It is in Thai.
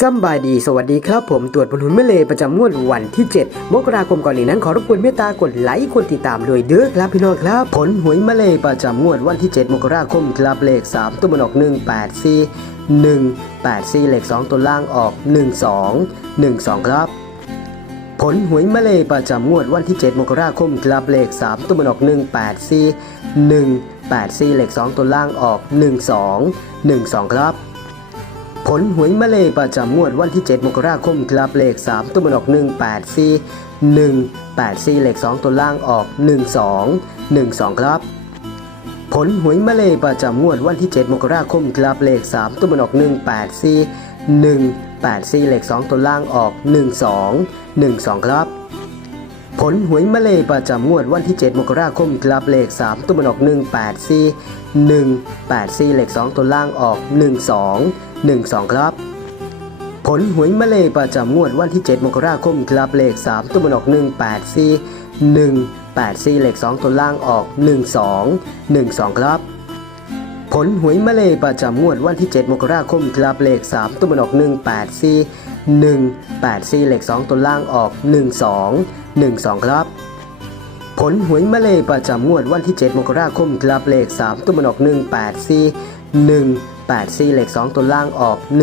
สำบายดี สวัสดีครับ ผมตรวจผลหุ่นเมเลประจำงวดวันที่ 7 มกราคมก่อนนี้นั้นขอรบกวนเมตตากดไลค์กดติดตามด้วยเด้อครับพี่น้องครับ ผลหวยเมเลประจำงวดวันที่ 7 มกราคมครับเลข 3 ตัวบนออก 1 8 4 1 8 4 เลข 2 ตัวล่างออก 1 2 1 2 ครับ ผลหวยเมเลประจำงวดวันที่ 7 มกราคมครับเลข 3 ตัวบนออก 1 8 4 1 8 4 เลข 2 ตัวล่างออก 1 2 1 2 ครับ ผลหวยเมเลประจำงวดวันที่ 7 มกราคมครับเลข 3 ตัวมันออก 1 8 4 1 8 4 เลข 2 ตัวล่างออก 1 2 1 2 ครับ ผลหวยเมเลประจำงวดวันที่ 7 มกราคมครับเลข 3 ตัวมันออก 1 8 4 1 8 4 เลข 2 ตัวล่างออก 1 2 1 2 ครับ ผลหวยเมเลประจำงวดวันที่ 7 มกราคมครับเลข 3 ตัวมันออก 1 8 4 1 8 4 เลข 2 ตัวล่างออก 1 2 1 2 ครับ ผลหวยเมเลประจำงวดวันที่ 7 มกราคมครับเลข 3 ตัวมันออก 1 8 4 1 8 4 เลข 2 ตัวล่างออก 1 2 1 2 ครับ ผลหวยเมเลประจำงวดวันที่ 7 มกราคมครับเลข 3 ตัวมันออก 1 8 4 1 8 4 เลข 2 ตัวล่างออก 1 2 1 2 ครับ ผลหวยเมเลประจำงวดวันที่ 7 มกราคมครับเลข 3 ตัวมันออก 1 8 4 1 8 4 เลข 2 ตัวล่างออก 1